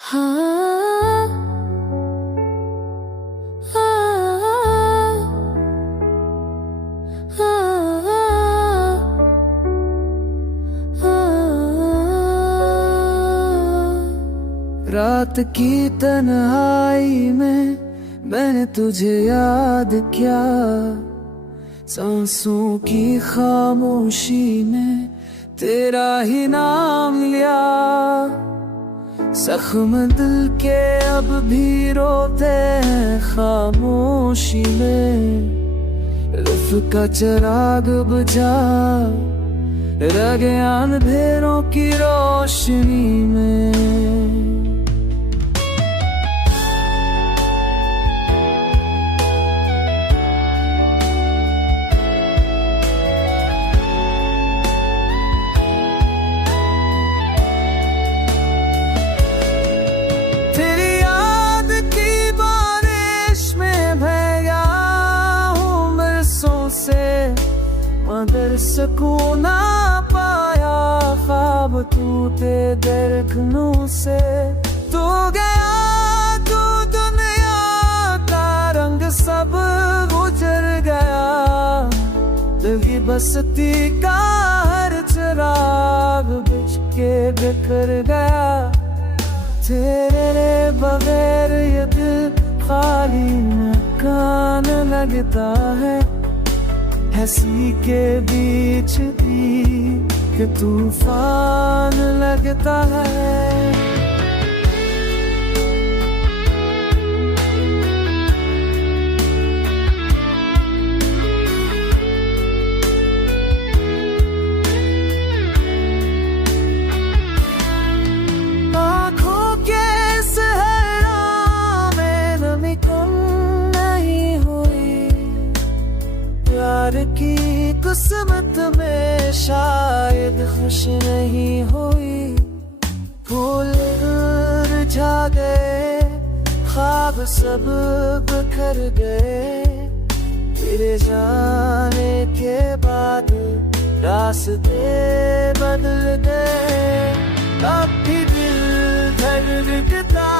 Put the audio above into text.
हाँ, हाँ, रात की तन्हाई में मैंने तुझे याद किया, सांसों की खामोशी में तेरा ही नाम लिया। जख्म दिल के अब भी रोते हैं खामोशी में, रुफ का चिराग बुझा रगे अंधेरों की रोशनी में। तेरी याद की बारिश में भीगा हूँ बरसों से, मगर सुकून ना पाया ख्वाब टूटे दरख्तों से। तू गया तू दुनिया का रंग सब गुजर गया, लगी बसती का हर चिराग बुझ के बिखर गया। तेरे बगैर ये दिल खाली मकान लगता है, हंसी के बीच भी कि तूफान लगता है। आँखों के सहरा में नमी कम नहीं हुई, प्यार की किस्मत में शायद खुश नहीं हुई। फूल मुरझा गए, ख्वाब सब बिखर गए, तेरे जाने के बाद रास्ते बदल गए। अब भी दिल धड़कता